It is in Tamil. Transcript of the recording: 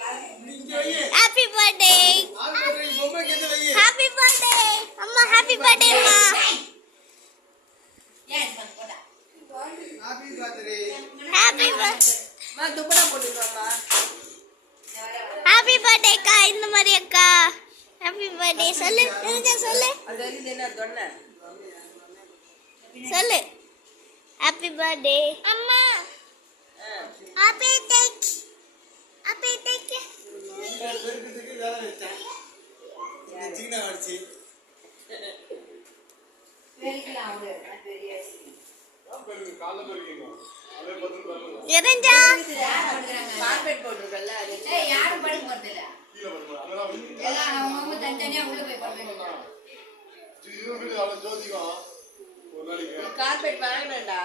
Happy birthday. Happy birthday. Amma happy birthday ma. Happy birthday. மா துப்படா போட்டுக்கோமா. Happy birthday அக்கா இந்த மாதிரி அக்கா. Happy birthday சொல்லு. என்ன சொல்லு? அது வந்து என்ன சொன்ன? சொல்லு. Happy birthday. அம்மா. Happy birthday. Happy birthday. சின்ன வாட்சி வேலிக்கலாம் அவரு பெரிய எரஞ்சா கார்பெட் போட்டுருக்கல அது யாரும் படுக்க போறதில்ல எல்லாம் அவங்க தனித்தனியா உள்ள போய் படுப்பாங்க கார்பெட் வாங்கினேன்டா